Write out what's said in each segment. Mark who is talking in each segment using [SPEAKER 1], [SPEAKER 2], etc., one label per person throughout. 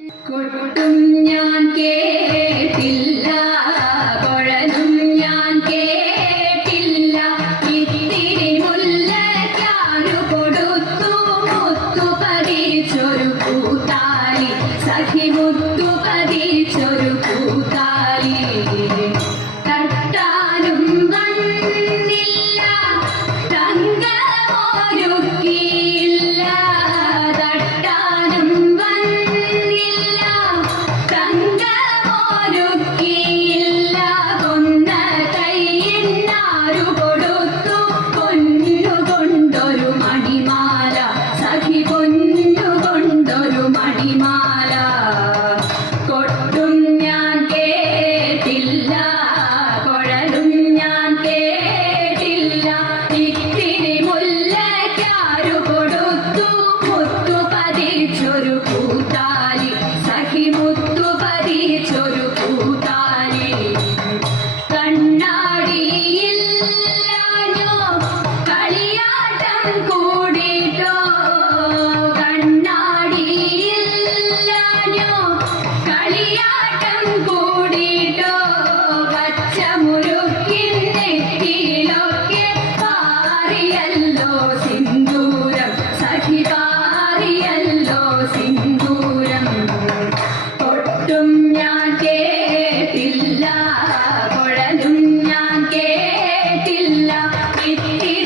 [SPEAKER 1] കൊട്ടും ഞാൻ കേട്ടില്ല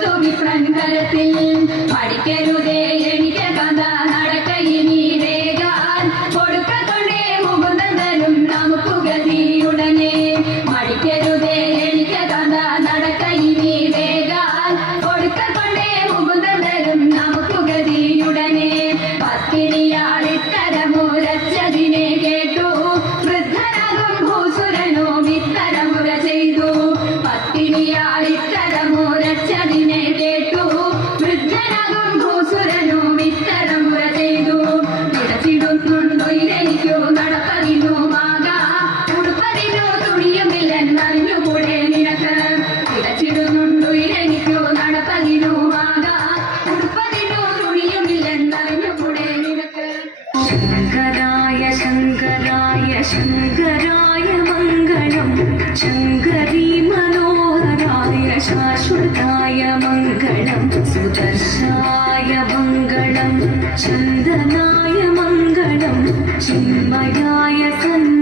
[SPEAKER 1] തുടി സങ്കടത്തിൽ പഠിക്കരുതേ എനിക്ക് കഥ നടക്കയിനീരേകാൻ കൊടുക്കൊണ്ടേ മുകുന്ദരും നമുക്ക് ഗതിയുടനെ. പഠിക്കരുതേ
[SPEAKER 2] ശങ്കരായ മംഗളം ശങ്കരി മനോഹരായ ശാശ്വതായ മംഗളം സുദർശായ മംഗളം ചന്ദനായ മംഗളം ചിന്മയായ സന്ന